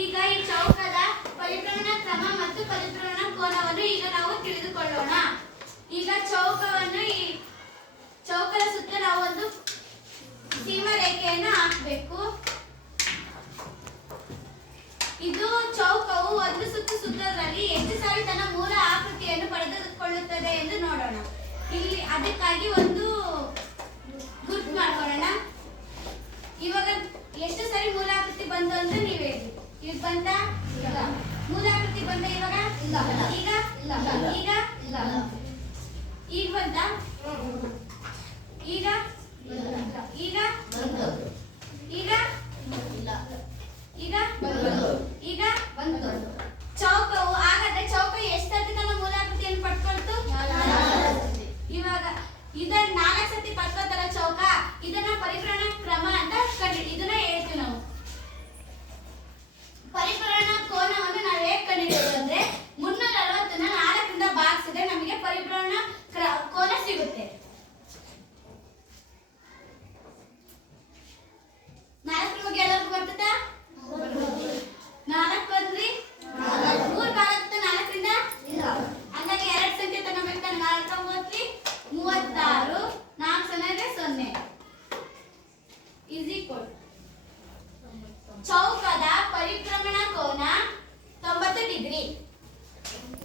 ಈಗ ಈ ಚೌಕದ ಪರಿಭ್ರಮಣ ಕ್ರಮ ಮತ್ತು ಪರಿಭ್ರಮಣ ಕೋನವನ್ನು ಈಗ ನಾವು ತಿಳಿದುಕೊಳ್ಳೋಣ. ಈಗ ಚೌಕವನ್ನು ಈ ಚೌಕದ ಸುತ್ತ ನಾವು ಒಂದು ಸೀಮಾ ರೇಖೆಯನ್ನು ಹಾಕಬೇಕು. ಇದು ಚೌಕವು ಒಂದು ಸುತ್ತುವುದರಲ್ಲಿ ಎಷ್ಟು ಸಾರಿ ತನ್ನ ಮೂಲ ಆಕೃತಿಯನ್ನು ಪಡೆದುಕೊಳ್ಳುತ್ತದೆ ಎಂದು ನೋಡೋಣ. ಇಲ್ಲಿ ಅದಕ್ಕಾಗಿ ಒಂದು ಗುರ್ತು ಮಾಡ್ಕೊಳ್ಳೋಣ. ಇವಾಗ ಎಷ್ಟು ಸಾರಿ ಮೂಲಾಕೃತಿ ಬಂತು ಅಂತ ನೀವು ಹೇಳಿ. ಈಗ ಬಂತ? ಮೂಲಾಕೃತಿ ಬಂದ ಇವಾಗ? ಈಗ ಈಗ ಈಗ ಬಂತ? ಈಗ